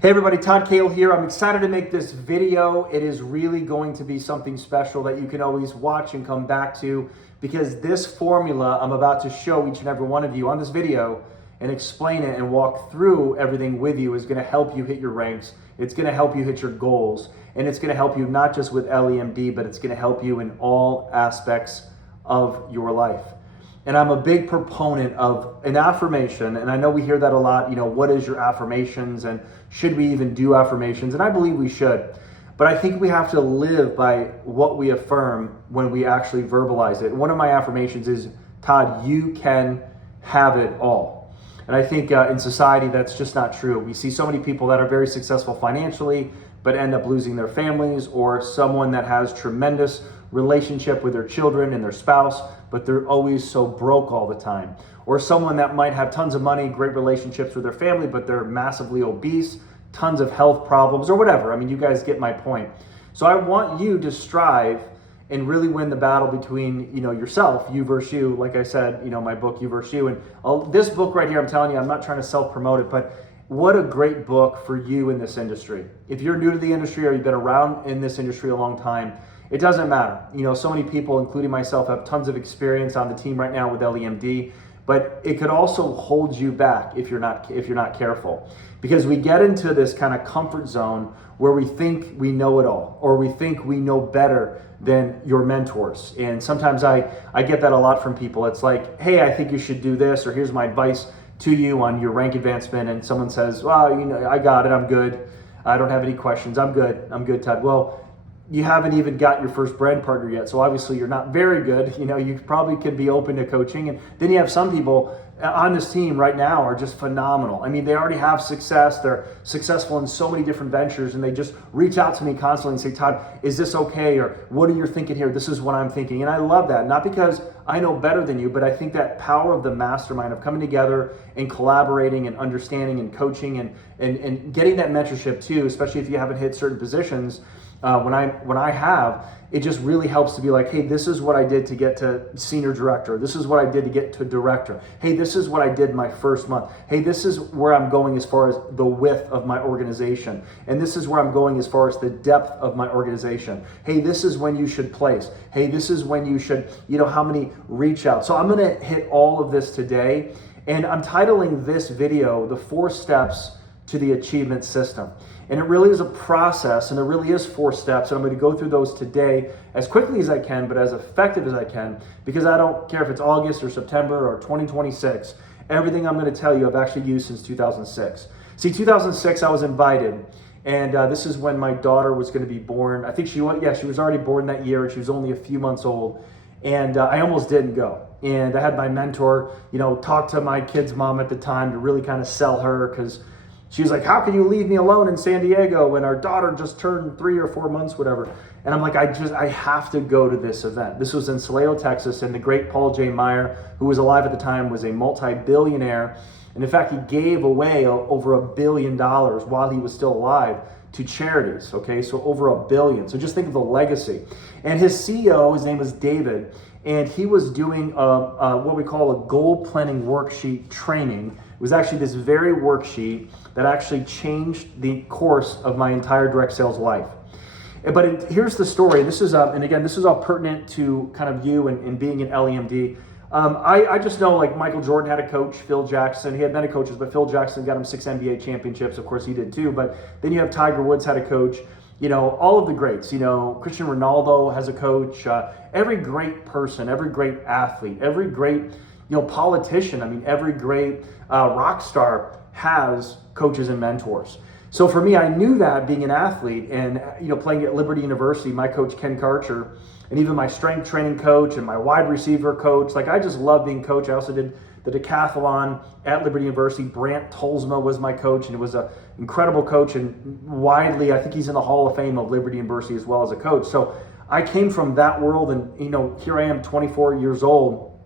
Hey everybody, Todd Cahill here. I'm excited to make this video. It is really going to be something special that you can always watch and come back to, because this formula I'm about to show each and every one of you on this video and explain it and walk through everything with you is going to help you hit your ranks. It's going to help you hit your goals, and it's going to help you not just with LEMD, but it's going to help you in all aspects of your life. And I'm a big proponent of an affirmation, and I know we hear that a lot, what is your affirmations, and should we even do affirmations? And I believe we should. But I think we have to live by what we affirm when we actually verbalize it. One of my affirmations is, Todd, you can have it all. And I think in society, that's just not true. We see so many people that are very successful financially, but end up losing their families, or someone that has tremendous relationship with their children and their spouse, but they're always so broke all the time. Or someone that might have tons of money, great relationships with their family, but they're massively obese, tons of health problems, or whatever. I mean, you guys get my point. So I want you to strive and really win the battle between, yourself, you versus you. Like I said, my book, You versus You. And this book right here, I'm telling you, I'm not trying to self-promote it, but what a great book for you in this industry. If you're new to the industry or you've been around in this industry a long time, it doesn't matter. So many people, including myself, have tons of experience on the team right now with LEMD, but it could also hold you back if you're not careful. Because we get into this kind of comfort zone where we think we know it all, or we think we know better than your mentors. And sometimes I get that a lot from people. It's like, hey, I think you should do this, or here's my advice to you on your rank advancement. And someone says, well, I got it, I'm good. I don't have any questions. I'm good, Todd. Well, you haven't even got your first brand partner yet. So obviously you're not very good. You probably could be open to coaching. And then you have some people on this team right now are just phenomenal. I mean, they already have success. They're successful in so many different ventures, and they just reach out to me constantly and say, Todd, is this okay? Or what are you thinking here? This is what I'm thinking. And I love that. Not because I know better than you, but I think that power of the mastermind, of coming together and collaborating and understanding and coaching and getting that mentorship too, especially if you haven't hit certain positions, when I have, it just really helps to be like, hey, this is what I did to get to senior director. This is what I did to get to director. Hey, this is what I did my first month. Hey, this is where I'm going as far as the width of my organization. And this is where I'm going as far as the depth of my organization. Hey, this is when you should place. Hey, this is when you should, how many reach out. So I'm going to hit all of this today. And I'm titling this video, The 4 Steps to the Achievement System. And it really is a process, and there really is 4 steps, and I'm going to go through those today as quickly as I can, but as effective as I can, because I don't care if it's August or September or 2026. Everything I'm going to tell you I've actually used since 2006. See, 2006, I was invited, and this is when my daughter was going to be born. I think she was already born that year, and she was only a few months old, and I almost didn't go. And I had my mentor, talk to my kid's mom at the time to really kind of sell her, because she was like, how can you leave me alone in San Diego when our daughter just turned 3 or 4 months, whatever? And I'm like, I have to go to this event. This was in Salado, Texas, and the great Paul J. Meyer, who was alive at the time, was a multi-billionaire. And in fact, he gave away over $1 billion while he was still alive to charities, okay? So over $1 billion. So just think of the legacy. And his CEO, his name was David, and he was doing what we call a goal planning worksheet training. It was actually this very worksheet that actually changed the course of my entire direct sales life. But here's the story. This is, and again, this is all pertinent to kind of you and being an LEMD. I just know, like, Michael Jordan had a coach, Phil Jackson. He had many coaches, but Phil Jackson got him 6 NBA championships. Of course, he did too. But then you have Tiger Woods had a coach. All of the greats. Cristiano Ronaldo has a coach. Every great person, every great athlete, every great politician. I mean, every great rock star has coaches and mentors. So for me, I knew that being an athlete and playing at Liberty University, my coach Ken Karcher, and even my strength training coach and my wide receiver coach, like, I just love being coach. I also did the decathlon at Liberty University. Brant Tolsma was my coach, and it was an incredible coach, and widely, I think he's in the Hall of Fame of Liberty University as well as a coach. So I came from that world, and here I am, 24 years old.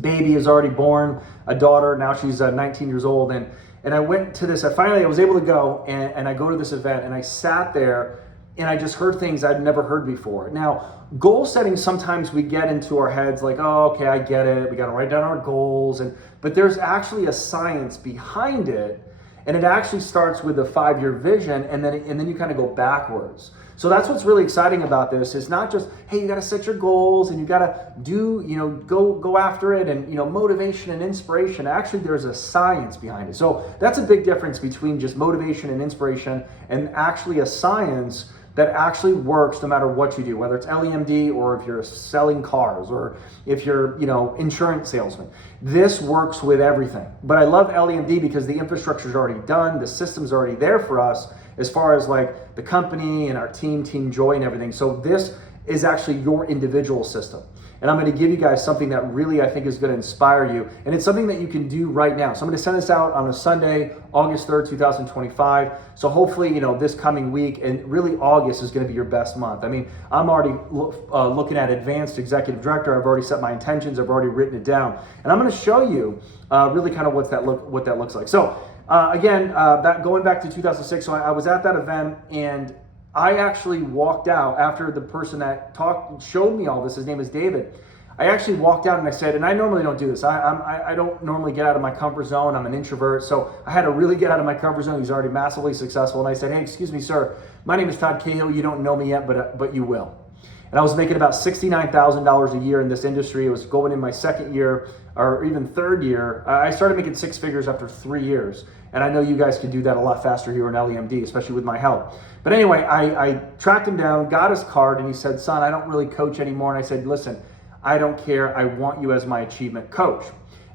Baby is already born, a daughter. Now she's 19 years old, and I went to this. I was able to go, and I go to this event, and I sat there, and I just heard things I'd never heard before. Now, goal setting, sometimes we get into our heads like, oh, okay, I get it. We got to write down our goals, but there's actually a science behind it And it actually starts with a 5-year vision, and then you kind of go backwards. So that's what's really exciting about this. It's not just, hey, you got to set your goals and you got to do, go after it, and motivation and inspiration. Actually, there's a science behind it. So that's a big difference between just motivation and inspiration and actually a science that actually works no matter what you do, whether it's LEMD or if you're selling cars or if you're, insurance salesman. This works with everything. But I love LEMD because the infrastructure is already done, the system's already there for us as far as like the company and our Team Joy and everything. So this is actually your individual system. And I'm going to give you guys something that really I think is going to inspire you. And it's something that you can do right now. So I'm going to send this out on a Sunday, August 3rd, 2025. So hopefully, this coming week, and really August is going to be your best month. I mean, I'm already looking at advanced executive director. I've already set my intentions. I've already written it down. And I'm going to show you really kind of what that looks like. So again, going back to 2006, so I was at that event, and I actually walked out after the person that showed me all this. His name is David. I actually walked out and I said, and I normally don't do this. I don't normally get out of my comfort zone. I'm an introvert, so I had to really get out of my comfort zone. He's already massively successful, and I said, hey, excuse me, sir. My name is Todd Cahill. You don't know me yet, but you will. And I was making about $69,000 a year in this industry. It was going in my second year or even third year. I started making 6 figures after 3 years. And I know you guys can do that a lot faster here in LEMD, especially with my help. But anyway, I tracked him down, got his card, and he said, son, I don't really coach anymore. And I said, listen, I don't care. I want you as my achievement coach.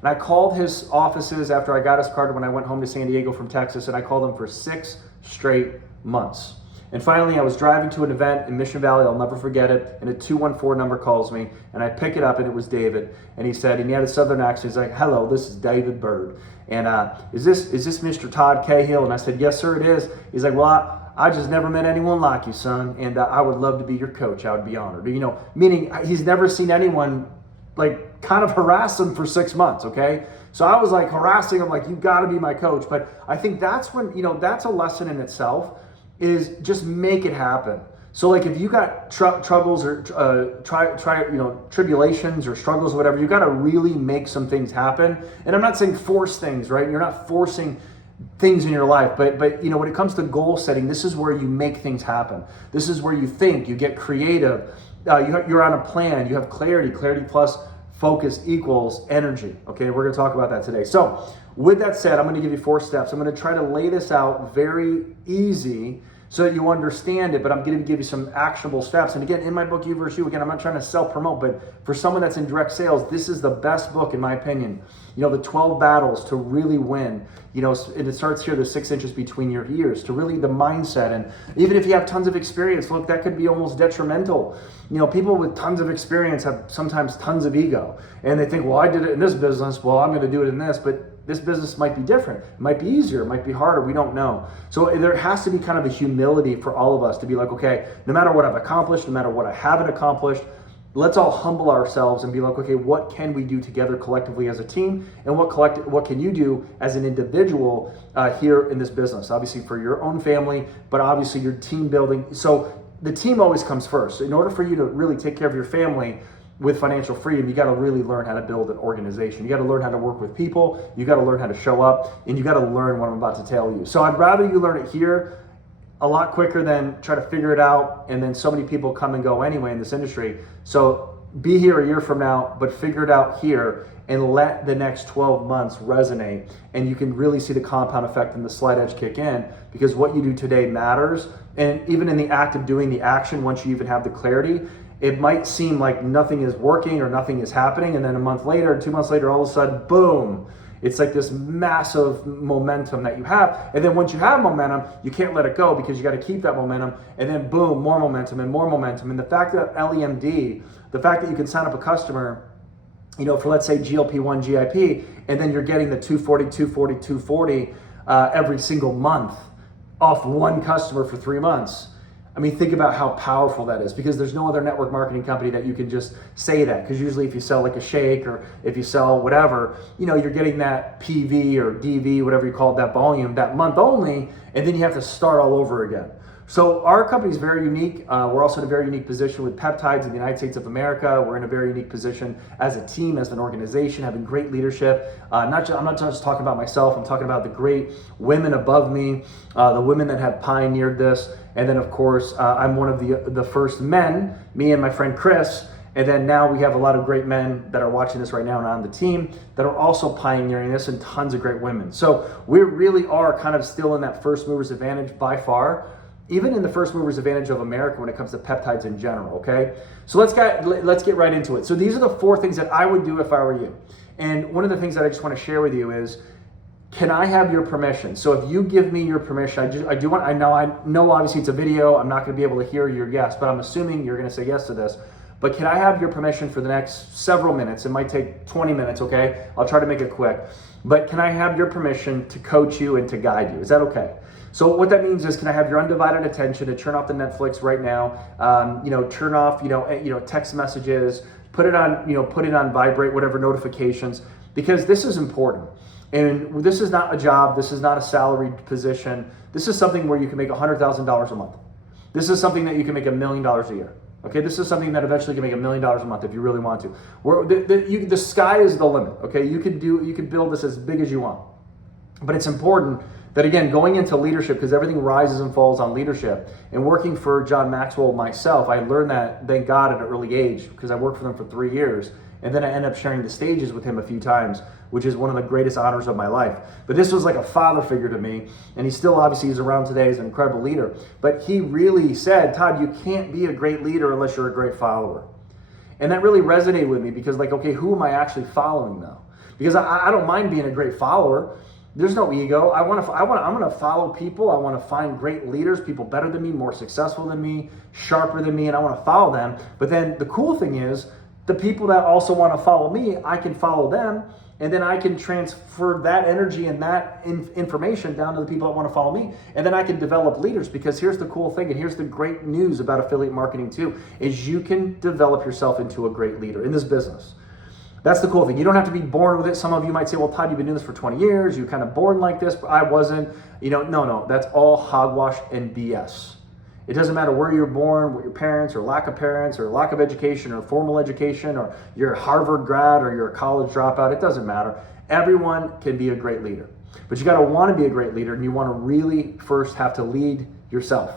And I called his offices after I got his card when I went home to San Diego from Texas, and I called him for 6 straight months. And finally, I was driving to an event in Mission Valley. I'll never forget it. And a 214 number calls me, and I pick it up, and it was David. And he said, and he had a southern accent. He's like, hello, this is David Bird. And is this Mr. Todd Cahill? And I said, yes, sir, it is. He's like, well, I just never met anyone like you, son. And I would love to be your coach. I would be honored. Meaning he's never seen anyone like kind of harass him for 6 months, okay? So I was like harassing him, like, you got to be my coach. But I think that's when, that's a lesson in itself, is just make it happen. So like if you got troubles or tribulations or struggles or whatever, you got to really make some things happen. And I'm not saying force things, right? You're not forcing things in your life, but when it comes to goal setting, this is where you make things happen. This is where you think, you get creative, you're on a plan, you have clarity. Clarity plus focus equals energy. Okay, we're going to talk about that today. So with that said, I'm going to give you 4 steps. I'm going to try to lay this out very easy so that you understand it, but I'm going to give you some actionable steps. And again, in my book, You vs. You, again, I'm not trying to self-promote, but for someone that's in direct sales, this is the best book, in my opinion. The 12 battles to really win. And it starts here, the 6 inches between your ears, to really the mindset. And even if you have tons of experience, look, that could be almost detrimental. People with tons of experience have sometimes tons of ego. And they think, well, I did it in this business, well, I'm going to do it in this. But this business might be different. It might be easier. It might be harder. We don't know. So there has to be kind of a humility for all of us to be like, okay, no matter what I've accomplished, no matter what I haven't accomplished, let's all humble ourselves and be like, okay, what can we do together collectively as a team? And what can you do as an individual here in this business? Obviously for your own family, but obviously your team building. So the team always comes first. In order for you to really take care of your family with financial freedom, you got to really learn how to build an organization. You got to learn how to work with people. You got to learn how to show up, and you got to learn what I'm about to tell you. So I'd rather you learn it here a lot quicker than try to figure it out, and then so many people come and go anyway in this industry. So be here a year from now, but figure it out here and let the next 12 months resonate, and you can really see the compound effect and the slight edge kick in, because what you do today matters. And even in the act of doing the action, once you even have the clarity, it might seem like nothing is working or nothing is happening, and then a month later, 2 months later, all of a sudden, boom, it's like this massive momentum that you have. And then once you have momentum, you can't let it go, because you got to keep that momentum, and then boom, more momentum and more momentum. And the fact that LEMD, the fact that you can sign up a customer, for let's say GLP-1 GIP, and then you're getting the 240, 240, 240 every single month off one customer for 3 months. I mean, think about how powerful that is, because there's no other network marketing company that you can just say that. Because usually if you sell like a shake or if you sell whatever, you're getting that PV or DV, whatever you call it, that volume, that month only, and then you have to start all over again. So our company is very unique. We're also in a very unique position with peptides in the United States of America. We're in a very unique position as a team, as an organization, having great leadership. I'm not just talking about myself. I'm talking about the great women above me, the women that have pioneered this. And then, of course, I'm one of the first men, me and my friend Chris. And then now we have a lot of great men that are watching this right now and on the team that are also pioneering this, and tons of great women. So we really are kind of still in that first movers advantage by far, even in the first movers advantage of America when it comes to peptides in general, okay? So let's get right into it. So these are the 4 things that I would do if I were you. And one of the things that I just want to share with you is, can I have your permission? So if you give me your permission, I know obviously it's a video, I'm not going to be able to hear your yes, but I'm assuming you're going to say yes to this. But can I have your permission for the next several minutes? It might take 20 minutes, okay? I'll try to make it quick. But can I have your permission to coach you and to guide you? Is that okay? So what that means is, can I have your undivided attention to turn off the Netflix right now? Turn off, text messages, put it on vibrate, whatever notifications, because this is important. And this is not a job. This is not a salaried position. This is something where you can make $100,000 a month. This is something that you can make $1 million a year. Okay, this is something that eventually can make $1 million a month if you really want to. The sky is the limit. Okay, you can build this as big as you want, but it's important that, again, going into leadership, because everything rises and falls on leadership. And working for John Maxwell myself, I learned that, thank God, at an early age, because I worked for them for 3 years, and then I ended up sharing the stages with him a few times, which is one of the greatest honors of my life. But this was like a father figure to me, and he still obviously is around today as an incredible leader. But he really said, Todd, you can't be a great leader unless you're a great follower. And that really resonated with me, because okay, who am I actually following though? Because I don't mind being a great follower. There's no ego. I'm going to follow people. I want to find great leaders, people better than me, more successful than me, sharper than me, and I want to follow them. But then the cool thing is, the people that also want to follow me, I can follow them, and then I can transfer that energy and that information down to the people that want to follow me, and then I can develop leaders. Because here's the cool thing, and here's the great news about affiliate marketing too, is you can develop yourself into a great leader in this business. That's the cool thing. You don't have to be born with it. Some of you might say, well, Todd, you've been doing this for 20 years. You're kind of born like this, but I wasn't. No, that's all hogwash and BS. It doesn't matter where you're born, what your parents or lack of education or formal education, or you're a Harvard grad or you're a college dropout. It doesn't matter. Everyone can be a great leader. But you got to want to be a great leader, and you want to really first have to lead yourself.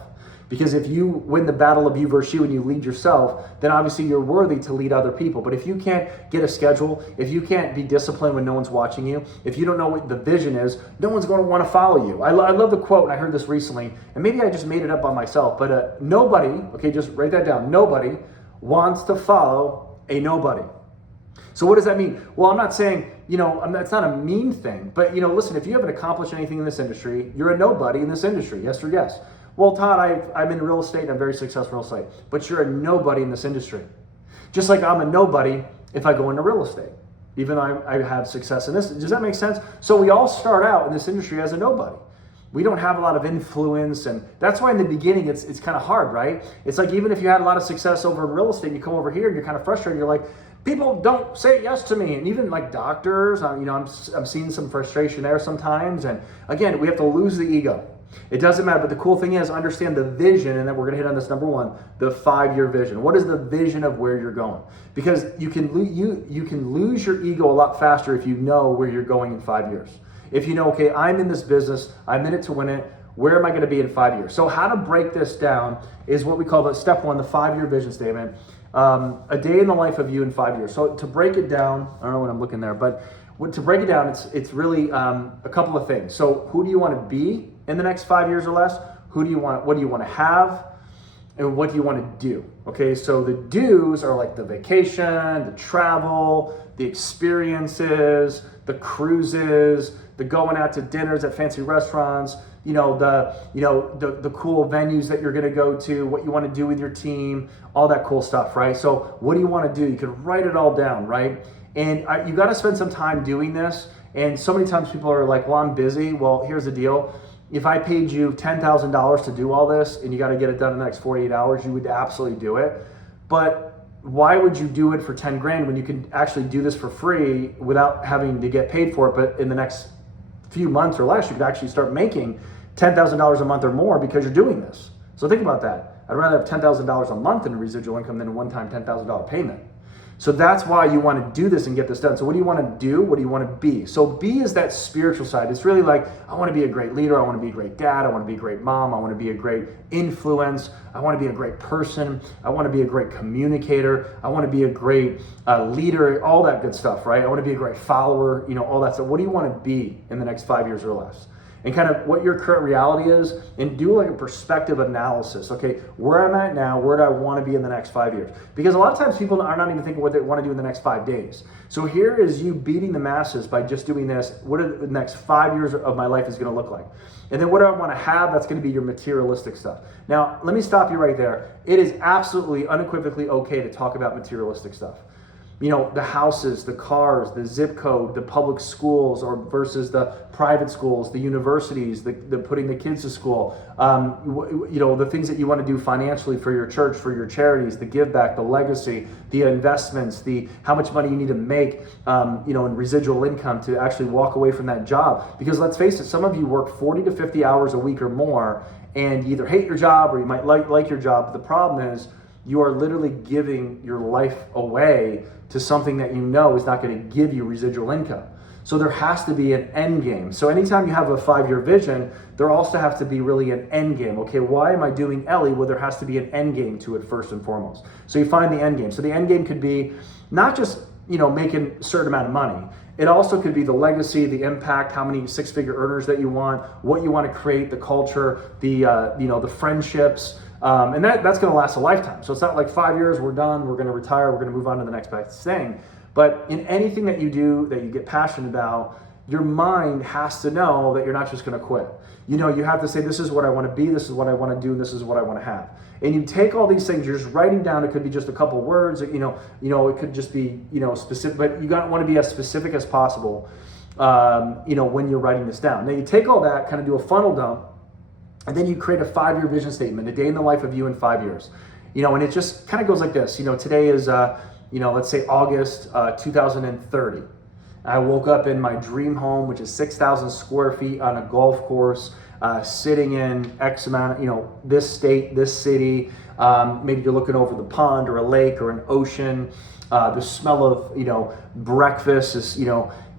Because if you win the battle of you versus you and you lead yourself, then obviously you're worthy to lead other people. But if you can't get a schedule, if you can't be disciplined when no one's watching you, if you don't know what the vision is, no one's going to want to follow you. I love the quote, and I heard this recently, and maybe I just made it up by myself, but nobody, okay, just write that down, nobody wants to follow a nobody. So what does that mean? Well, I'm not saying, it's not a mean thing, but listen, if you haven't accomplished anything in this industry, you're a nobody in this industry, yes or yes? Well, Todd, I'm in real estate and I'm very successful in real estate, but you're a nobody in this industry. Just like I'm a nobody if I go into real estate, even though I have success in this. Does that make sense? So we all start out in this industry as a nobody. We don't have a lot of influence, and that's why in the beginning it's kind of hard, right? It's like, even if you had a lot of success over in real estate, you come over here and you're kind of frustrated. You're like, people don't say yes to me. And even like doctors, I'm seeing some frustration there sometimes. And again, we have to lose the ego. It doesn't matter, but the cool thing is, understand the vision, and then we're going to hit on this number 1, the 5-year vision. What is the vision of where you're going? Because you can lose your ego a lot faster if you know where you're going in 5 years. If you know, okay, I'm in this business, I'm in it to win it, where am I going to be in 5 years? So how to break this down is what we call the step 1, the 5-year vision statement. A day in the life of you in 5 years. So to break it down, I don't know when I'm looking there, but to break it down, it's really a couple of things. So who do you want to be in the next 5 years or less? What do you want to have? And what do you want to do? Okay, so the do's are like the vacation, the travel, the experiences, the cruises, the going out to dinners at fancy restaurants, the cool venues that you're going to go to, what you want to do with your team, all that cool stuff, right? So what do you want to do? You can write it all down, right? And you got to spend some time doing this. And so many times people are like, well, I'm busy. Well, here's the deal. If I paid you $10,000 to do all this and you got to get it done in the next 48 hours, you would absolutely do it. But why would you do it for 10 grand when you can actually do this for free without having to get paid for it? But in the next few months or less, you could actually start making $10,000 a month or more because you're doing this. So think about that. I'd rather have $10,000 a month in residual income than a one-time $10,000 payment. So that's why you want to do this and get this done. So what do you want to do? What do you want to be? So B is that spiritual side. It's really like, I want to be a great leader. I want to be a great dad. I want to be a great mom. I want to be a great influence. I want to be a great person. I want to be a great communicator. I want to be a great leader, all that good stuff, right? I want to be a great follower, all that stuff. What do you want to be in the next 5 years or less? And kind of what your current reality is, and do like a perspective analysis. Okay, where I'm at now, where do I want to be in the next 5 years? Because a lot of times people are not even thinking what they want to do in the next 5 days. So here is you beating the masses by just doing this. What are the next 5 years of my life is going to look like? And then what do I want to have? That's going to be your materialistic stuff. Now, let me stop you right there. It is absolutely unequivocally okay to talk about materialistic stuff. The houses, the cars, the zip code, the public schools or versus the private schools, the universities, the putting the kids to school, the things that you want to do financially for your church, for your charities, the give back, the legacy, the investments, the how much money you need to make, in residual income to actually walk away from that job. Because let's face it, some of you work 40 to 50 hours a week or more and you either hate your job or you might like your job. But the problem is you are literally giving your life away to something that you know is not going to give you residual income. So there has to be an end game. So anytime you have a 5-year vision, there also has to be really an end game. Okay, why am I doing Ellie? Well, there has to be an end game to it first and foremost. So you find the end game. So the end game could be not just, making a certain amount of money. It also could be the legacy, the impact, how many 6-figure earners that you want, what you want to create, the culture, the friendships, and that's going to last a lifetime. So it's not like 5 years, we're done, we're going to retire, we're going to move on to the next best thing. But in anything that you do that you get passionate about, your mind has to know that you're not just going to quit. You have to say, this is what I want to be, this is what I want to do, and this is what I want to have. And you take all these things, you're just writing down, it could be just a couple words, it could just be, specific, but you want to be as specific as possible, when you're writing this down. Now you take all that, kind of do a funnel dump, and then you create a 5-year vision statement, a day in the life of you in 5 years. And it just kind of goes like this. Today is, let's say August 2030. I woke up in my dream home, which is 6,000 square feet on a golf course, sitting in X amount of, this state, this city. Maybe you're looking over the pond or a lake or an ocean. The smell of, breakfast is,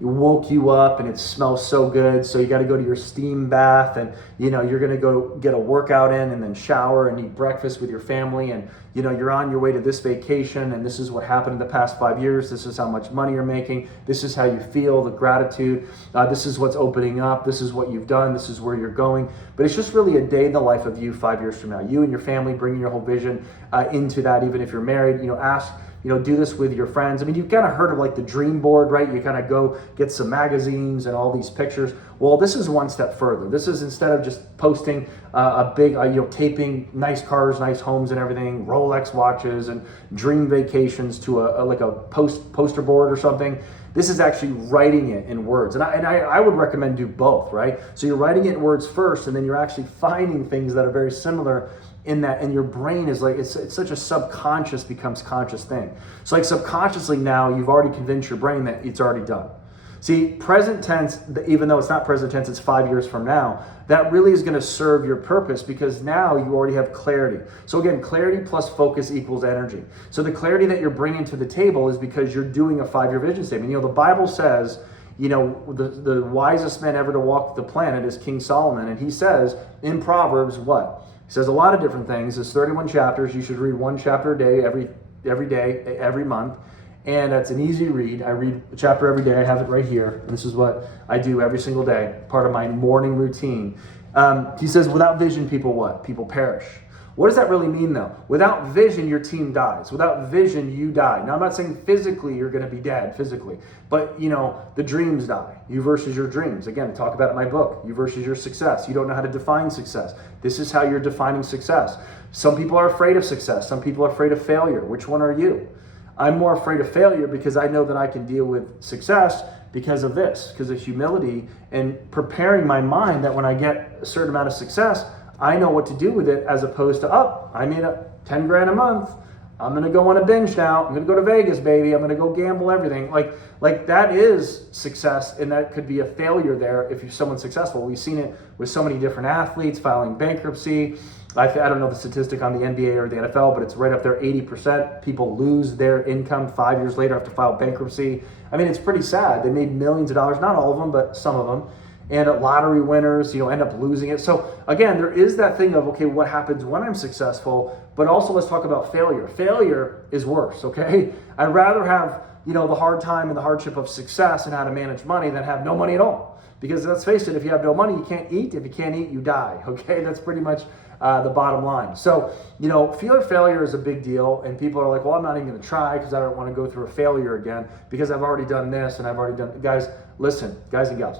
it woke you up and it smells so good. So you got to go to your steam bath and, you're going to go get a workout in and then shower and eat breakfast with your family. And, you're on your way to this vacation and this is what happened in the past 5 years. This is how much money you're making. This is how you feel, the gratitude. This is what's opening up. This is what you've done. This is where you're going. But it's just really a day in the life of you 5 years from now. You and your family bringing your whole vision into that, even if you're married, ask, do this with your friends. I mean, you've kind of heard of like the dream board, right? You kind of go get some magazines and all these pictures. Well, this is one step further. This is instead of just posting a big, taping nice cars, nice homes and everything, Rolex watches and dream vacations to a poster board or something. This is actually writing it in words. And I would recommend do both, right? So you're writing it in words first, and then you're actually finding things that are very similar in that, and your brain is like, it's such a subconscious becomes conscious thing. So like subconsciously now you've already convinced your brain that it's already done. See, present tense, even though it's not present tense, it's 5 years from now, that really is going to serve your purpose because now you already have clarity. So again, clarity plus focus equals energy. So the clarity that you're bringing to the table is because you're doing a 5-year vision statement. The Bible says, the wisest man ever to walk the planet is King Solomon. And he says in Proverbs, what? He says a lot of different things. There's 31 chapters. You should read one chapter a day, every day, every month. And it's an easy read. I read a chapter every day. I have it right here. And this is what I do every single day, part of my morning routine. He says, without vision, people what? People perish. What does that really mean though? Without vision, your team dies. Without vision, you die. Now, I'm not saying physically you're going to be dead physically, but the dreams die. You versus your dreams. Again, I talk about it in my book. You versus your success. You don't know how to define success. This is how you're defining success. Some people are afraid of success. Some people are afraid of failure. Which one are you? I'm more afraid of failure because I know that I can deal with success because of this, because of humility and preparing my mind that when I get a certain amount of success, I know what to do with it as opposed to, I made 10 grand a month. I'm going to go on a binge now. I'm going to go to Vegas, baby. I'm going to go gamble everything. Like that is success, and that could be a failure there if you're someone successful. We've seen it with so many different athletes filing bankruptcy. I don't know the statistic on the NBA or the NFL, but it's right up there, 80%. People lose their income 5 years later, have to file bankruptcy. I mean, it's pretty sad. They made millions of dollars, not all of them, but some of them. And lottery winners, end up losing it. So again, there is that thing of, okay, what happens when I'm successful? But also let's talk about failure. Failure is worse, okay? I'd rather have, the hard time and the hardship of success and how to manage money than have no money at all. Because let's face it, if you have no money, you can't eat. If you can't eat, you die, okay? That's pretty much the bottom line. So, fear of failure is a big deal. And people are like, well, I'm not even gonna try because I don't wanna go through a failure again because I've already done this and I've already done, guys, listen, guys and gals.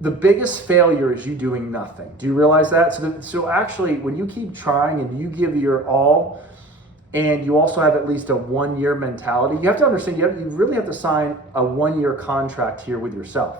The biggest failure is you doing nothing. Do you realize that? So actually, when you keep trying and you give your all, and you also have at least a 1 year mentality, you have to understand you really have to sign a 1 year contract here with yourself.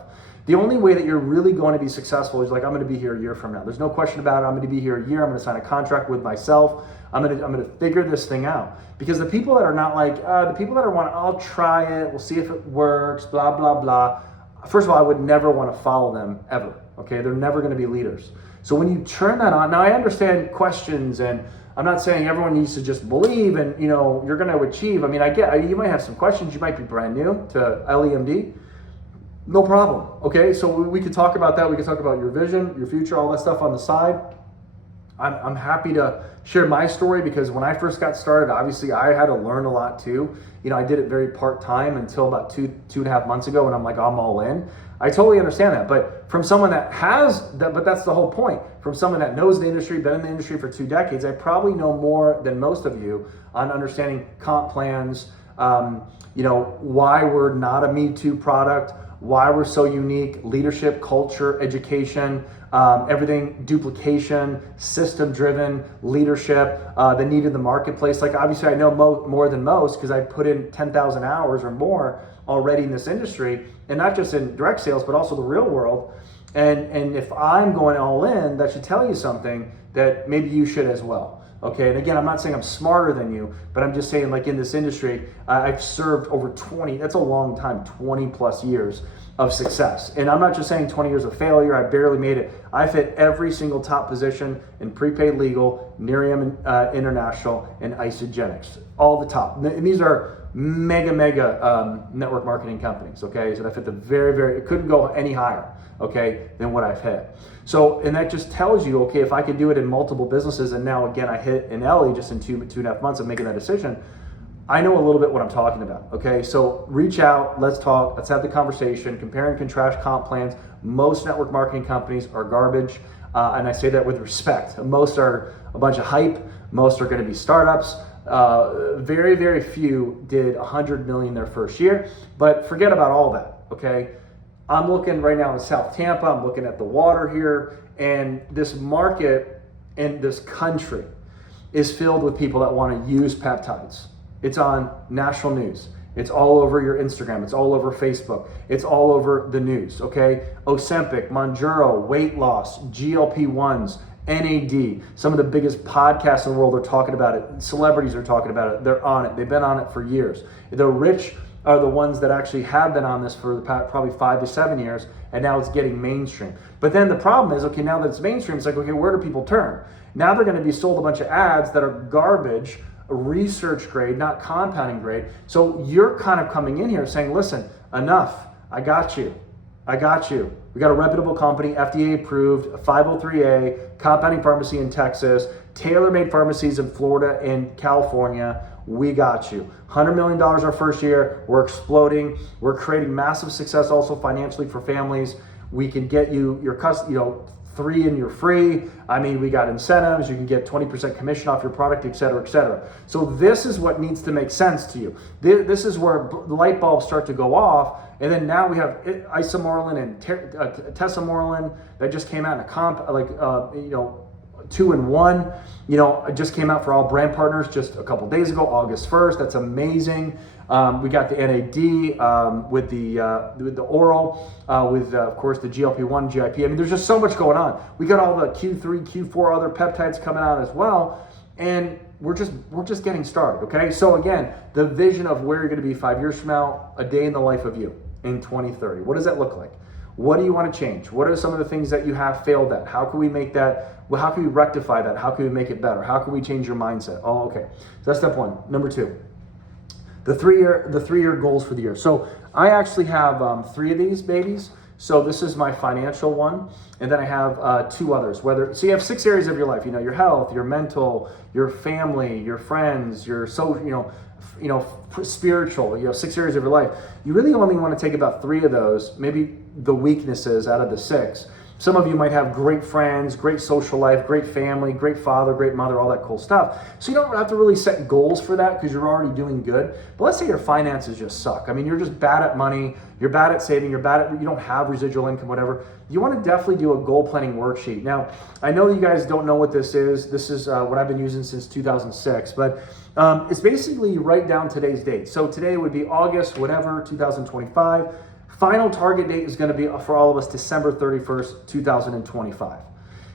The only way that you're really going to be successful is like, I'm going to be here a year from now. There's no question about it. I'm going to be here a year. I'm going to sign a contract with myself. I'm going to figure this thing out. Because the people that are not like, the people that are I'll try it. We'll see if it works, blah, blah, blah. First of all, I would never want to follow them ever, okay? They're never going to be leaders. So when you turn that on, now I understand questions, and I'm not saying everyone needs to just believe and, you're going to achieve. I mean, you might have some questions. You might be brand new to LEMD. No problem, okay? So we could talk about that. We could talk about your vision, your future, all that stuff on the side. I'm happy to share my story because when I first got started, obviously I had to learn a lot too. I did it very part-time until about two and a half months ago, and I'm like, I'm all in. I totally understand that, but from someone that has that, but that's the whole point. From someone that knows the industry, been in the industry for 2 decades, I probably know more than most of you on understanding comp plans, why we're not a Me Too product, why we're so unique, leadership, culture, education, everything, duplication, system-driven leadership, the need in the marketplace. Like obviously I know more than most because I put in 10,000 hours or more already in this industry, and not just in direct sales, but also the real world. And if I'm going all in, that should tell you something that maybe you should as well. Okay, and again, I'm not saying I'm smarter than you, but I'm just saying like in this industry, I've served over 20, that's a long time, 20 plus years of success. And I'm not just saying 20 years of failure, I barely made it. I've hit every single top position in prepaid legal, Nerium International, and Isagenix, all the top. And these are mega network marketing companies, okay? So I've hit it couldn't go any higher, okay, than what I've hit. So, and that just tells you, okay, if I could do it in multiple businesses, and now again, I hit in Ellie just in two and a half months of making that decision, I know a little bit what I'm talking about, okay? So reach out, let's talk, let's have the conversation, compare and contrast comp plans. Most network marketing companies are garbage, and I say that with respect. Most are a bunch of hype, most are gonna be startups. Very few did 100 million their first year, but forget about all that, okay? I'm looking right now in South Tampa, I'm looking at the water here, and this market and this country is filled with people that want to use peptides. It's on national news. It's all over your Instagram. It's all over Facebook. It's all over the news, okay? Ozempic, Mounjaro, weight loss, GLP-1s, NAD. Some of the biggest podcasts in the world are talking about it. Celebrities are talking about it. They're on it. They've been on it for years. The rich are the ones that actually have been on this for probably 5 to 7 years, and now it's getting mainstream. But then the problem is, okay, now that it's mainstream, it's like, okay, where do people turn? Now they're going to be sold a bunch of ads that are garbage, research grade, not compounding grade. So you're kind of coming in here saying, listen, enough. I got you. We got a reputable company, FDA approved, 503A, compounding pharmacy in Texas, tailor-made pharmacies in Florida and California. We got you. $100 million our first year. We're exploding. We're creating massive success also financially for families. We can get you your 3 and you're free. I mean, we got incentives. You can get 20% commission off your product, et cetera, et cetera. So this is what needs to make sense to you. This is where the light bulbs start to go off. And then now we have Isomorelin and Tesamorelin that just came out in a comp, 2-in-1, it just came out for all brand partners just a couple days ago, August 1st. That's amazing. We got the NAD with the oral, of course the GLP-1, GIP. I mean, there's just so much going on. We got all the Q3, Q4 other peptides coming out as well. And we're just getting started, okay? So again, the vision of where you're going to be 5 years from now, a day in the life of you in 2030. What does that look like? What do you want to change? What are some of the things that you have failed at? How can we make that, well, how can we rectify that? How can we make it better? How can we change your mindset? Oh, okay. So that's step one. Number two, the three-year goals for the year. So I actually have 3 of these babies. So this is my financial one, and then I have 2 others. So you have 6 areas of your life. Your health, your mental, your family, your friends, your social, spiritual. 6 areas of your life. You really only want to take about 3 of those, maybe the weaknesses out of the 6. Some of you might have great friends, great social life, great family, great father, great mother, all that cool stuff. So you don't have to really set goals for that because you're already doing good. But let's say your finances just suck. I mean, you're just bad at money, you're bad at saving, you don't have residual income, whatever. You want to definitely do a goal planning worksheet. Now, I know you guys don't know what this is. This is what I've been using since 2006, but it's basically write down today's date. So today would be August, whatever, 2025. Final target date is going to be for all of us December 31st, 2025.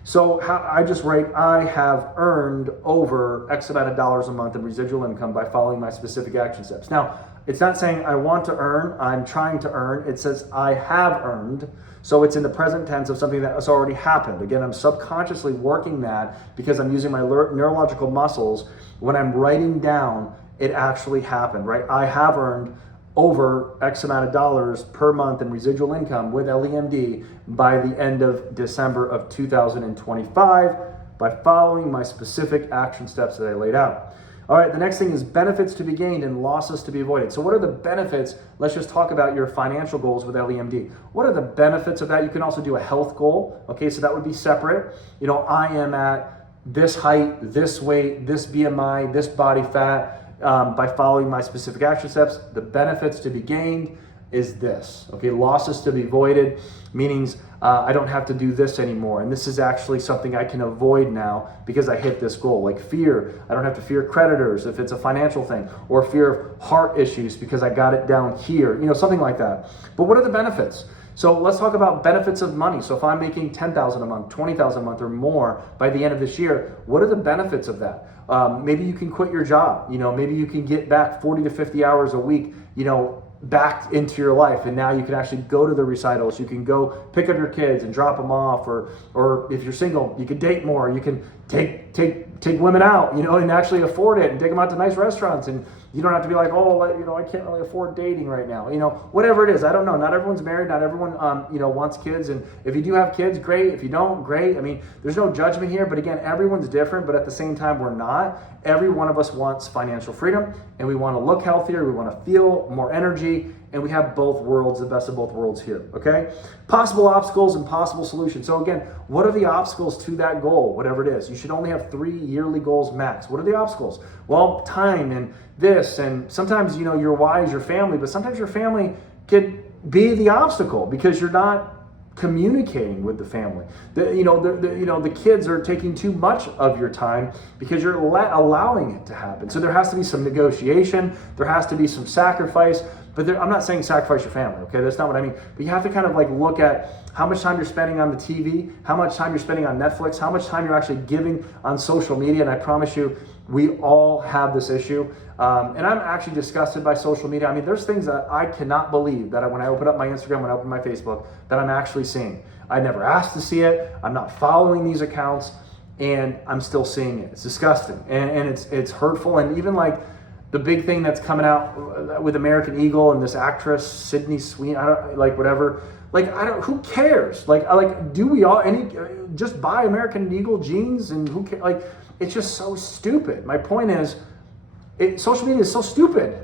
So I just write, I have earned over X amount of dollars a month in residual income by following my specific action steps. Now, it's not saying I want to earn, I'm trying to earn. It says I have earned. So it's in the present tense of something that has already happened. Again, I'm subconsciously working that because I'm using my neurological muscles. When I'm writing down, it actually happened, right? I have earned over X amount of dollars per month in residual income with LEMD by the end of December of 2025 by following my specific action steps that I laid out. All right, the next thing is benefits to be gained and losses to be avoided. So what are the benefits? Let's just talk about your financial goals with LEMD. What are the benefits of that? You can also do a health goal. Okay, so that would be separate. I am at this height, this weight, this BMI, this body fat, by following my specific action steps. The benefits to be gained is this. Okay, losses to be avoided, meanings I don't have to do this anymore. And this is actually something I can avoid now because I hit this goal. Like fear, I don't have to fear creditors if it's a financial thing, or fear of heart issues because I got it down here, something like that. But what are the benefits? So let's talk about benefits of money. So if I'm making $10,000 a month, $20,000 a month or more by the end of this year, what are the benefits of that? Maybe you can quit your job. Maybe you can get back 40 to 50 hours a week, back into your life, and now you can actually go to the recitals. You can go pick up your kids and drop them off, or if you're single, you can date more. You can take women out, and actually afford it and take them out to nice restaurants, and you don't have to be like, oh, I can't really afford dating right now. Whatever it is, I don't know. Not everyone's married. Not everyone, wants kids. And if you do have kids, great. If you don't, great. I mean, there's no judgment here. But again, everyone's different. But at the same time, we're not. Every one of us wants financial freedom, and we want to look healthier. We want to feel more energy, and we have both worlds, the best of both worlds here. Okay. Possible obstacles and possible solutions. So again, what are the obstacles to that goal? Whatever it is, you should only have 3 yearly goals max. What are the obstacles? Well, time and this, and sometimes your why is your family, but sometimes your family could be the obstacle because you're not communicating with the family. The kids are taking too much of your time because you're allowing it to happen. So there has to be some negotiation. There has to be some sacrifice. But I'm not saying sacrifice your family, okay? That's not what I mean. But you have to kind of look at how much time you're spending on the TV, how much time you're spending on Netflix, how much time you're actually giving on social media. And I promise you, we all have this issue. And I'm actually disgusted by social media. I mean, there's things that I cannot believe that when I open up my Instagram, when I open my Facebook, that I'm actually seeing. I never asked to see it. I'm not following these accounts, and I'm still seeing it. It's disgusting, and it's hurtful. And even the big thing that's coming out with American Eagle and this actress Sydney Sweeney, whatever. Who cares? Do we all just buy American Eagle jeans, and who cares? It's just so stupid. My point is, social media is so stupid.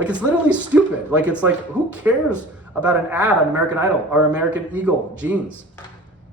It's literally stupid. Who cares about an ad on American Idol or American Eagle jeans?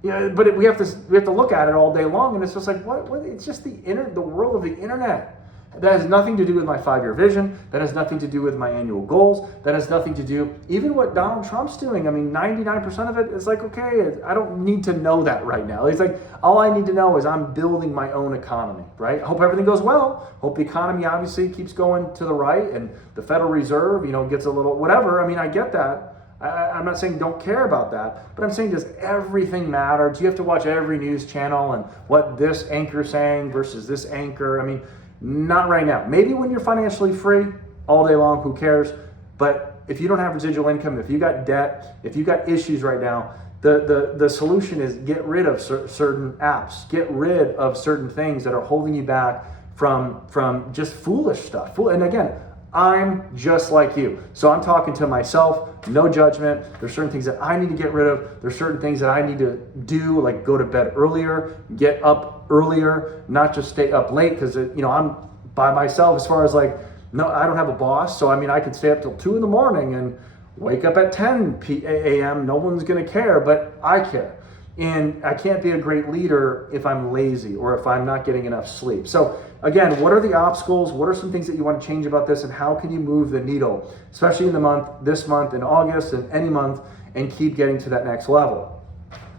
Yeah, but we have to look at it all day long, and it's just what? It's just the world of the internet. That has nothing to do with my 5-year vision. That has nothing to do with my annual goals. That has nothing to do even what Donald Trump's doing. I mean, 99% of it is okay, I don't need to know that right now. It's all I need to know is I'm building my own economy, right? I hope everything goes well. Hope the economy obviously keeps going to the right, and the Federal Reserve, gets a little whatever. I mean, I get that. I'm not saying don't care about that, but I'm saying, does everything matter? Do you have to watch every news channel and what this anchor saying versus this anchor? I mean, not right now. Maybe when you're financially free all day long, who cares? But if you don't have residual income, if you got debt, if you got issues right now, the solution is get rid of certain apps, get rid of certain things that are holding you back from just foolish stuff. And again, I'm just like you. So I'm talking to myself, no judgment. There's certain things that I need to get rid of. There's certain things that I need to do, like go to bed earlier, get up earlier, not just stay up late, because I'm by myself as far as like, no, I don't have a boss. So I mean, I could stay up till 2 a.m. and wake up at 10 a.m. No one's gonna care, but I care. And I can't be a great leader if I'm lazy or if I'm not getting enough sleep. So again, what are the obstacles? What are some things that you want to change about this, and how can you move the needle, especially in this month, in August, and any month, and keep getting to that next level?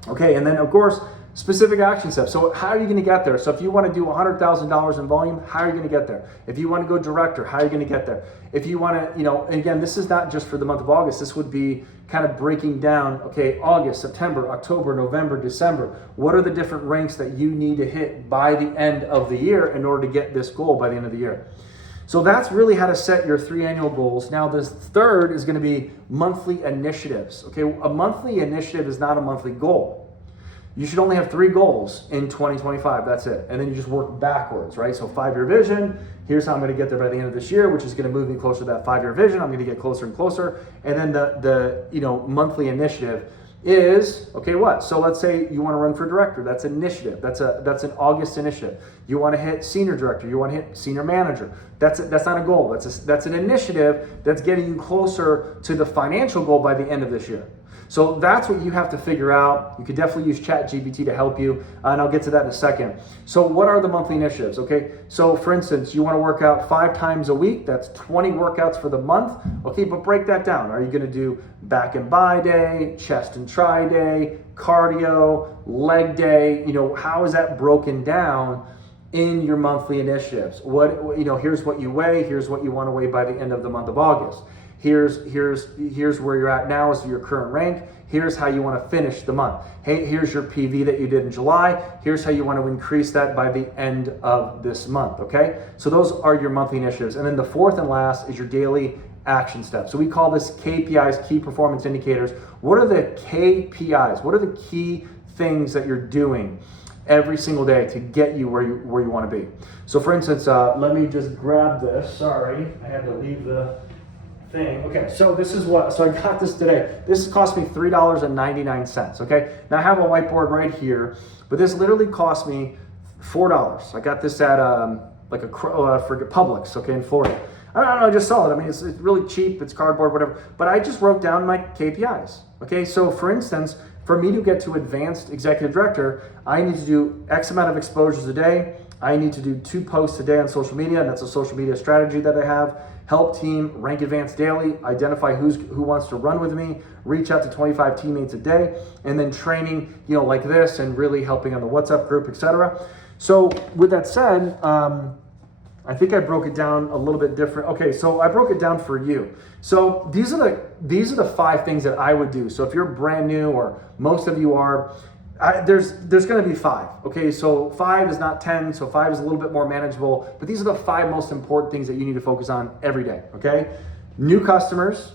Okay, and then of course, specific action steps. So how are you going to get there? So if you want to do $100,000 in volume, how are you going to get there? If you want to go director, how are you going to get there? If you want to, again, this is not just for the month of August. This would be kind of breaking down, okay, August, September, October, November, December. What are the different ranks that you need to hit by the end of the year in order to get this goal by the end of the year? So that's really how to set your 3 annual goals. Now, this third is going to be monthly initiatives. Okay, a monthly initiative is not a monthly goal. You should only have 3 goals in 2025. That's it. And then you just work backwards, right? So 5-year vision. Here's how I'm going to get there by the end of this year, which is going to move me closer to that 5-year vision. I'm going to get closer and closer. And then the monthly initiative is, okay, what? So let's say you want to run for director. That's initiative. That's an August initiative. You want to hit senior director. You want to hit senior manager. That's not a goal. That's an initiative that's getting you closer to the financial goal by the end of this year. So that's what you have to figure out. You could definitely use ChatGPT to help you, and I'll get to that in a second. So what are the monthly initiatives, okay? So for instance, you want to work out 5 times a week. That's 20 workouts for the month. Okay, but break that down. Are you going to do back and bi day, chest and tri day, cardio, leg day? How is that broken down in your monthly initiatives? Here's what you weigh. Here's what you want to weigh by the end of the month of August. Here's where you're at now as your current rank. Here's how you want to finish the month. Hey, here's your PV that you did in July. Here's how you want to increase that by the end of this month, okay? So those are your monthly initiatives. And then the fourth and last is your daily action steps. So we call this KPIs, key performance indicators. What are the KPIs? What are the key things that you're doing every single day to get you where you want to be? So for instance, let me just grab this. Sorry, I had to leave the thing. Okay, so so I got this today. This cost me $3.99, okay? Now I have a whiteboard right here, but this literally cost me $4. I got this at for Publix, okay, in Florida. I don't know, I just saw it. I mean, it's really cheap, it's cardboard, whatever. But I just wrote down my KPIs, okay? So for instance, for me to get to advanced executive director, I need to do X amount of exposures a day. I need to do 2 posts a day on social media, and that's a social media strategy that I have. Help team, rank advance daily, identify who wants to run with me, reach out to 25 teammates a day, and then training, like this, and really helping on the WhatsApp group, etc. So with that said, I think I broke it down a little bit different. Okay, so I broke it down for you. So these are the 5 things that I would do. So if you're brand new, or most of you are, there's going to be 5. Okay, so 5 is not 10, so 5 is a little bit more manageable. But these are the 5 most important things that you need to focus on every day. Okay, new customers,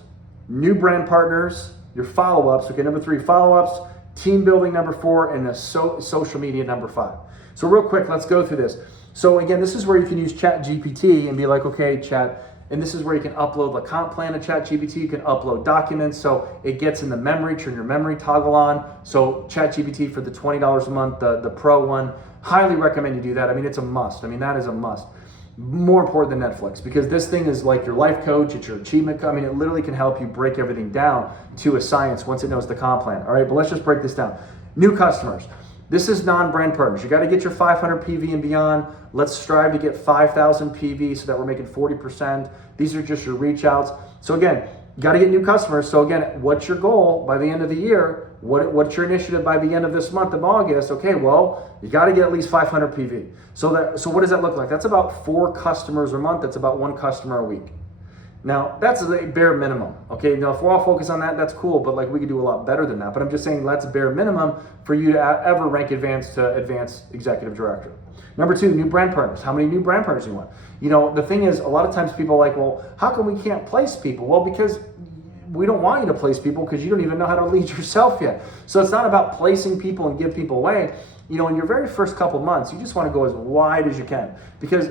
new brand partners, your follow-ups. Okay, number 3, follow-ups, team building, number 4, and the social media, number 5. So real quick, let's go through this. So again, this is where you can use ChatGPT and be like, okay, Chat. And this is where you can upload the comp plan to ChatGPT. You can upload documents, so it gets in the memory, turn your memory toggle on. So ChatGPT for the $20 a month, the pro one, highly recommend you do that. I mean, it's a must. I mean, that is a must. More important than Netflix, because this thing is like your life coach, it's your achievement. I mean, it literally can help you break everything down to a science once it knows the comp plan. All right, but let's just break this down. New customers. This is non-brand partners. You got to get your 500 PV and beyond. Let's strive to get 5,000 PV so that we're making 40%. These are just your reach outs. So again, you got to get new customers. So again, what's your goal by the end of the year? What's your initiative by the end of this month of August? Okay, well, you got to get at least 500 PV. So what does that look like? That's about 4 customers a month. That's about 1 customer a week. Now, that's a bare minimum, okay? Now, if we're all focused on that, that's cool, but like we could do a lot better than that. But I'm just saying that's bare minimum for you to ever rank advanced to advanced executive director. Number 2, new brand partners. How many new brand partners do you want? You know, the thing is, a lot of times people are like, well, how come we can't place people? Well, because we don't want you to place people because you don't even know how to lead yourself yet. So it's not about placing people and give people away. You know, in your very first couple months, you just want to go as wide as you can, because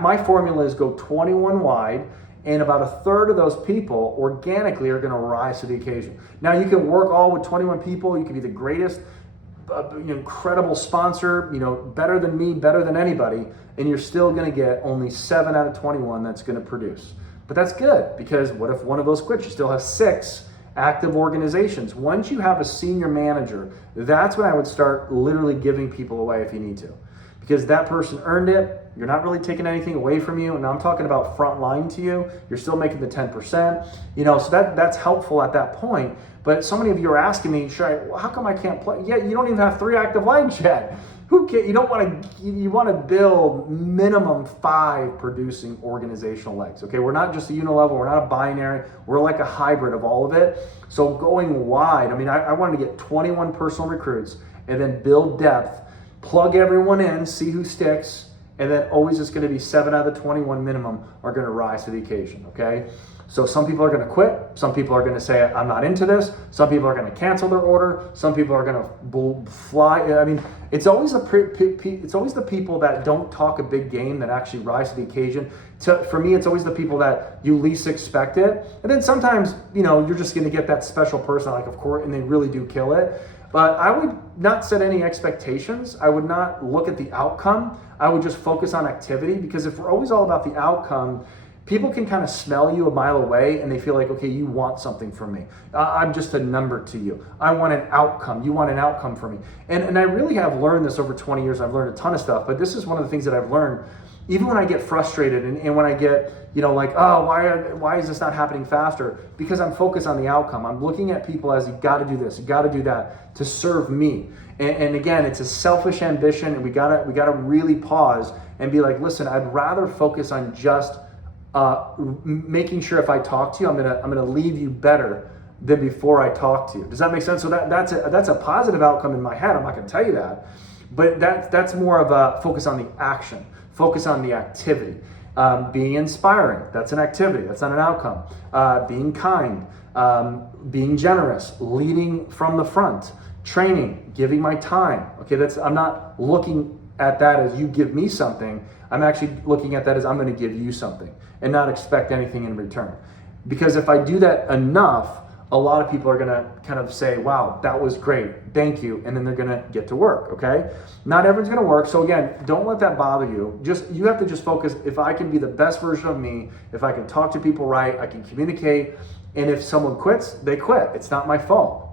my formula is go 21 wide, and about a third of those people organically are going to rise to the occasion. Now, you can work all with 21 people. You can be the greatest, incredible sponsor, better than me, better than anybody, and you're still going to get only 7 out of 21 that's going to produce. But that's good, because what if one of those quits? You still have 6 active organizations. Once you have a senior manager, that's when I would start literally giving people away if you need to, because that person earned it. You're not really taking anything away from you. And I'm talking about front line to you. You're still making the 10%, so that's helpful at that point. But so many of you are asking me, how come I can't play? Yeah, you don't even have 3 active legs yet. Who cares? You want to build minimum 5 producing organizational legs. Okay, we're not just a unilevel, we're not a binary, we're like a hybrid of all of it. So going wide, I wanted to get 21 personal recruits and then build depth, plug everyone in, see who sticks, and then always it's going to be 7 out of the 21 minimum are going to rise to the occasion. Okay. So some people are going to quit. Some people are going to say, I'm not into this. Some people are going to cancel their order. Some people are going to fly. It's always the people that don't talk a big game that actually rise to the occasion. For me, it's always the people that you least expect it. And then sometimes, you're just going to get that special person, like, of course, and they really do kill it. But I would not set any expectations. I would not look at the outcome. I would just focus on activity, because if we're always all about the outcome, people can kind of smell you a mile away and they feel like, okay, you want something from me. I'm just a number to you. I want an outcome. You want an outcome from me. And I really have learned this over 20 years. I've learned a ton of stuff, but this is one of the things that I've learned. Even when I get frustrated and when I get, like, oh, why is this not happening faster? Because I'm focused on the outcome. I'm looking at people as, you got to do this, you got to do that to serve me. And again, it's a selfish ambition, and we gotta really pause and be like, listen, I'd rather focus on just making sure if I talk to you, I'm gonna leave you better than before I talk to you. Does that make sense? So that's a positive outcome in my head. I'm not gonna tell you that, but that's more of a focus on the action, focus on the activity. Being inspiring, that's an activity, that's not an outcome. Being kind, being generous, leading from the front, training, giving my time. Okay, I'm not looking at that as you give me something. I'm actually looking at that as I'm going to give you something and not expect anything in return. Because if I do that enough, a lot of people are going to kind of say, wow, that was great, thank you, and then they're going to get to work. Okay, not everyone's going to work. So again, don't let that bother you. You have to just focus. If I can be the best version of me, if I can talk to people right, I can communicate, and if someone quits, they quit. It's not my fault.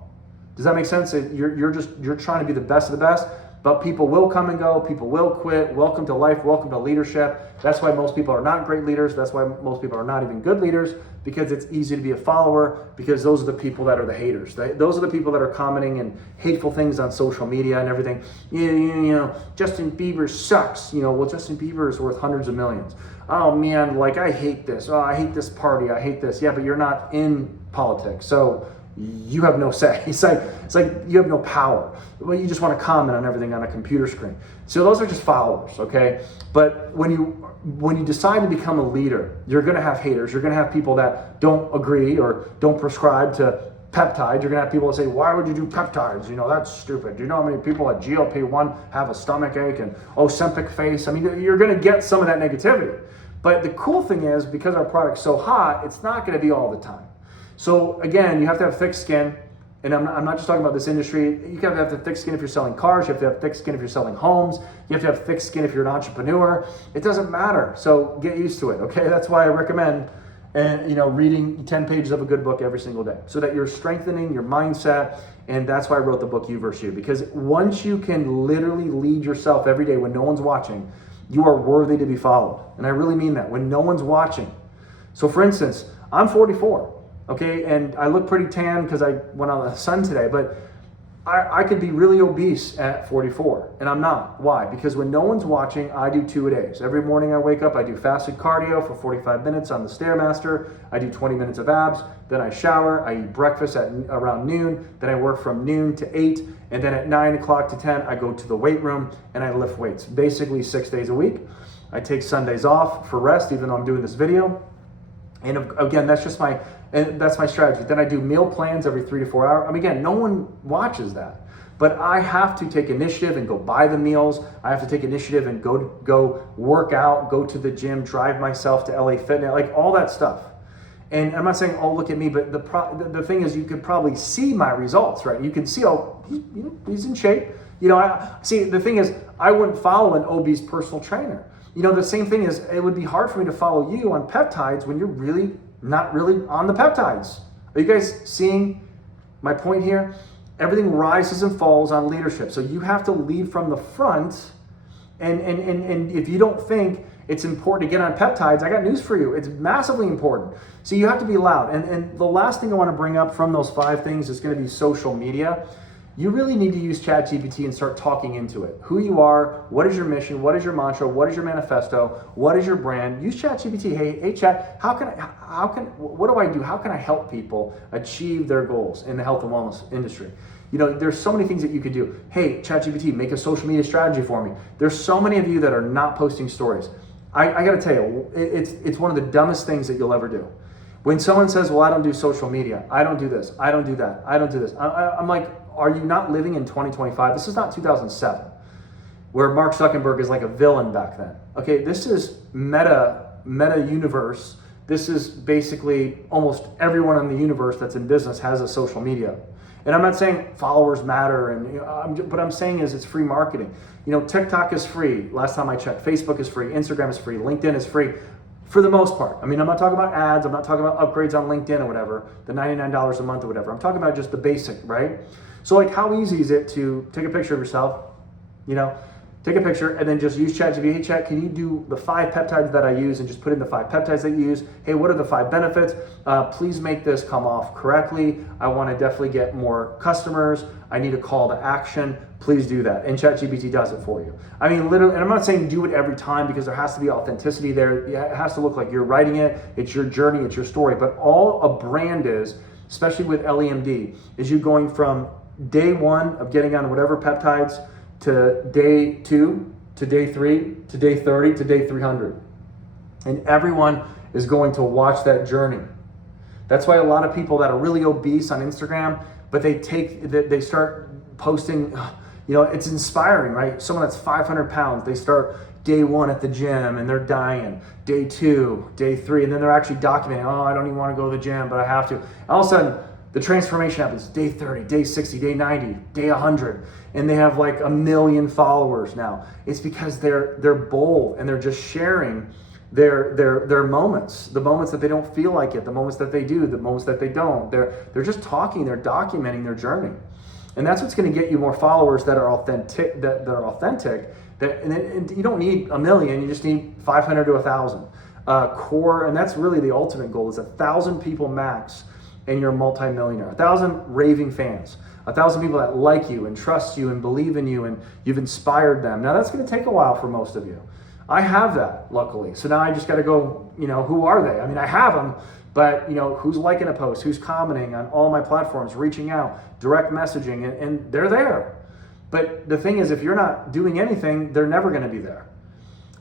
Does that make sense? You're trying to be the best of the best, but people will come and go. People will quit. Welcome to life. Welcome to leadership. That's why most people are not great leaders. That's why most people are not even good leaders, because it's easy to be a follower, because those are the people that are the haters. Those are the people that are commenting and hateful things on social media and everything. Justin Bieber sucks. Well, Justin Bieber is worth hundreds of millions. Oh man, like, I hate this. Oh, I hate this party. I hate this. Yeah, but you're not in politics. So you have no say. It's like you have no power. Well, you just want to comment on everything on a computer screen. So those are just followers, okay? But when you decide to become a leader, you're going to have haters. You're going to have people that don't agree or don't prescribe to peptides. You're going to have people that say, why would you do peptides? That's stupid. Do you know how many people at GLP-1 have a stomach ache and Ozempic face? You're going to get some of that negativity. But the cool thing is, because our product's so hot, it's not going to be all the time. So again, you have to have thick skin, and I'm not just talking about this industry. You have to have thick skin if you're selling cars. You have to have thick skin if you're selling homes. You have to have thick skin if you're an entrepreneur. It doesn't matter. So get used to it, okay? That's why I recommend reading 10 pages of a good book every single day, so that you're strengthening your mindset. And that's why I wrote the book You vs. You, because once you can literally lead yourself every day when no one's watching, you are worthy to be followed. And I really mean that, when no one's watching. So for instance, I'm 44. Okay, and I look pretty tan because I went on the sun today, but I could be really obese at 44, and I'm not. Why? Because when no one's watching, I do 2-a-days. Every morning I wake up, I do fasted cardio for 45 minutes on the Stairmaster. I do 20 minutes of abs. Then I shower. I eat breakfast at around noon. Then I work from noon to 8. And then at 9 o'clock to 10, I go to the weight room and I lift weights. Basically 6 days a week. I take Sundays off for rest, even though I'm doing this video. And again, that's my strategy. Then I do meal plans every 3 to 4 hours. I mean, again, no one watches that, but I have to take initiative and go buy the meals. I have to take initiative and go work out, go to the gym, drive myself to LA Fitness, like all that stuff. And I'm not saying, oh, look at me, but the thing is, you could probably see my results, right? You can see, oh, he's in shape. The thing is, I wouldn't follow an obese personal trainer. The same thing is, it would be hard for me to follow you on peptides when you're really not really on the peptides. Are you guys seeing my point here? Everything rises and falls on leadership. So you have to lead from the front. And if you don't think it's important to get on peptides, I got news for you. It's massively important. So you have to be loud. And the last thing I want to bring up from those 5 things is going to be social media. You really need to use ChatGPT and start talking into it. Who you are, what is your mission, what is your mantra, what is your manifesto, what is your brand? Use ChatGPT. Hey Chat, what do I do? How can I help people achieve their goals in the health and wellness industry? There's so many things that you could do. Hey, ChatGPT, make a social media strategy for me. There's so many of you that are not posting stories. I got to tell you, it's one of the dumbest things that you'll ever do. When someone says, well, I don't do social media, I don't do this, I don't do that, I don't do this. I'm like, are you not living in 2025? This is not 2007, where Mark Zuckerberg is like a villain back then. Okay, this is meta universe. This is basically almost everyone in the universe that's in business has a social media. And I'm not saying followers matter, but I'm saying is it's free marketing. TikTok is free. Last time I checked, Facebook is free, Instagram is free, LinkedIn is free. For the most part. I mean, I'm not talking about ads. I'm not talking about upgrades on LinkedIn or whatever, the $99 a month or whatever. I'm talking about just the basic, right? So like, how easy is it to take a picture of yourself, take a picture and then just use ChatGPT. Hey, Chat, can you do the 5 peptides that I use and just put in the 5 peptides that you use? Hey, what are the 5 benefits? Please make this come off correctly. I want to definitely get more customers. I need a call to action. Please do that. And ChatGPT does it for you. I mean, literally, and I'm not saying do it every time because there has to be authenticity there. It has to look like you're writing it. It's your journey. It's your story. But all a brand is, especially with LEMD, is you going from day 1 of getting on whatever peptides to day 2 to day 3 to day 30 to day 300. And everyone is going to watch that journey. That's why a lot of people that are really obese on Instagram, but they start posting, it's inspiring, right? Someone that's 500 pounds, they start day 1 at the gym and they're dying. Day 2, day 3, and then they're actually documenting, oh, I don't even want to go to the gym, but I have to. All of a sudden, the transformation happens day 30, day 60, day 90, day 100, and they have like 1 million followers now. It's because they're bold and they're just sharing their moments, the moments that they don't feel like it, the moments that they do, the moments that they don't. They're just talking, they're documenting their journey. And that's what's going to get you more followers that are authentic, and you don't need 1 million, you just need 500 to 1,000. Core, and that's really the ultimate goal, is 1,000 people max, and you're a multi-millionaire. 1,000 raving fans, 1,000 people that like you and trust you and believe in you and you've inspired them. Now that's going to take a while for most of you. I have that, luckily. So now I just got to go, who are they? I mean, I have them, but who's liking a post, who's commenting on all my platforms, reaching out, direct messaging, and they're there. But the thing is, if you're not doing anything, they're never going to be there.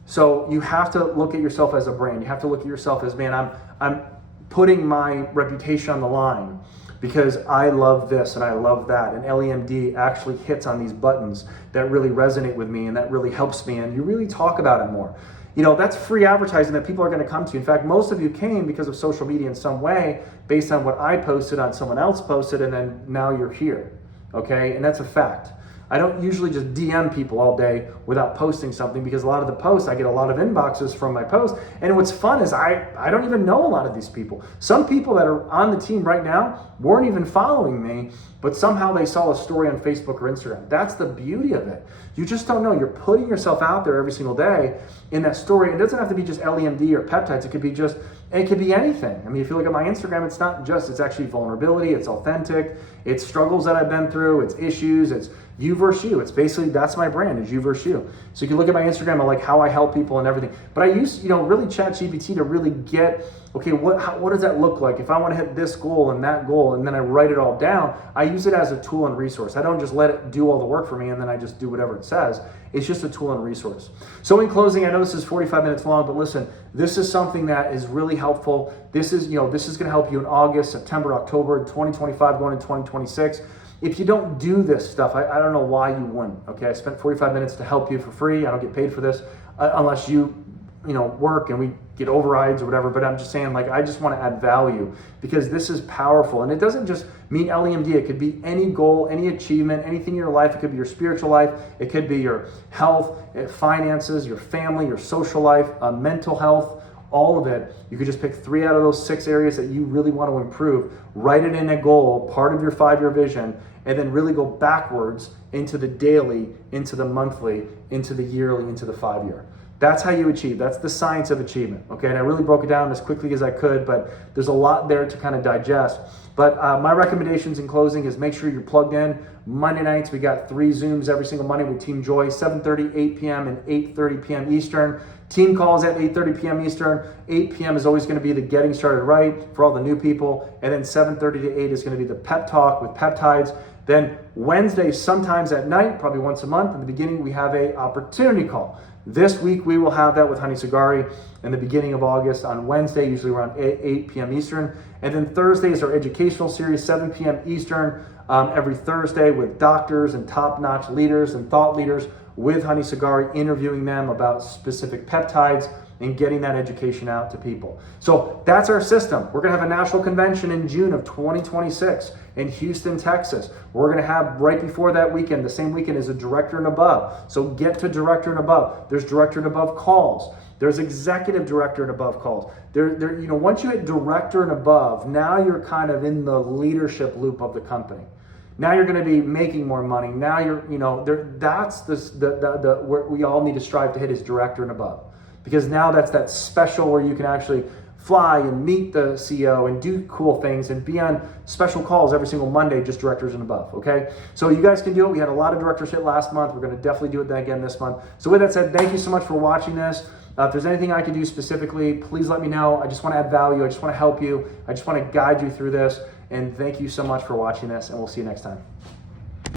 So you have to look at yourself as a brand. You have to look at yourself as, man, I'm putting my reputation on the line because I love this and I love that. And LEMD actually hits on these buttons that really resonate with me and that really helps me. And you really talk about it more. That's free advertising that people are going to come to. In fact, most of you came because of social media in some way based on what I posted on someone else posted, and then now you're here. Okay? And that's a fact. I don't usually just DM people all day without posting something, because a lot of the posts, I get a lot of inboxes from my posts. And what's fun is I don't even know a lot of these people. Some people that are on the team right now weren't even following me, but somehow they saw a story on Facebook or Instagram. That's the beauty of it. You just don't know. You're putting yourself out there every single day in that story. It doesn't have to be just LEMD or peptides. It could be anything. I mean, if you look at my Instagram, it's actually vulnerability, it's authentic, it's struggles that I've been through, it's issues, it's you versus you. It's basically, that's my brand, is you versus you. So you can look at my Instagram, I like how I help people and everything. But I use, really ChatGPT to really get, okay, what does that look like? If I want to hit this goal and that goal, and then I write it all down, I use it as a tool and resource. I don't just let it do all the work for me and then I just do whatever it says. It's just a tool and resource. So in closing, I know this is 45 minutes long, but listen, this is something that is really helpful. This is going to help you in August, September, October, 2025, going into 2026. If you don't do this stuff, I don't know why you wouldn't. Okay, I spent 45 minutes to help you for free. I don't get paid for this unless you work and we get overrides or whatever. But I'm just saying, I just want to add value, because this is powerful. And it doesn't just mean LEMD. It could be any goal, any achievement, anything in your life. It could be your spiritual life. It could be your health, finances, your family, your social life, mental health. All of it. You could just pick 3 out of those 6 areas that you really want to improve, write it in a goal, part of your 5-year vision, and then really go backwards into the daily, into the monthly, into the yearly, into the 5-year. That's how you achieve. That's the science of achievement. Okay, and I really broke it down as quickly as I could, but there's a lot there to kind of digest. But my recommendations in closing is make sure you're plugged in. Monday nights, we got 3 Zooms every single Monday with Team Joy, 7:30, 8 p.m., and 8:30 p.m. Eastern. Team calls at 8:30 p.m. Eastern. 8 p.m. is always going to be the Getting Started Right for all the new people. And then 7:30 to 8 is going to be the Pep Talk with peptides. Then Wednesdays, sometimes at night, probably once a month, in the beginning, we have a opportunity call. This week, we will have that with Honey Sagari in the beginning of August on Wednesday, usually around 8 p.m. Eastern. And then Thursday is our educational series, 7 p.m. Eastern, every Thursday, with doctors and top-notch leaders and thought leaders with Honey Sagari, interviewing them about specific peptides and getting that education out to people. So that's our system. We're gonna have a national convention in June of 2026 in Houston, Texas. We're gonna have, right before that weekend, the same weekend, is a Director and Above. So get to Director and Above. There's Director and Above calls. There's Executive Director and Above calls. Once you hit Director and Above, now you're kind of in the leadership loop of the company. Now you're going to be making more money. Now that's where we all need to strive to hit, is Director and Above. Because now that's that special where you can actually fly and meet the CEO and do cool things and be on special calls every single Monday, just Directors and Above, okay? So you guys can do it. We had a lot of directors hit last month. We're going to definitely do it again this month. So with that said, thank you so much for watching this. If there's anything I can do specifically, please let me know. I just want to add value. I just want to help you. I just want to guide you through this. And thank you so much for watching this, and we'll see you next time.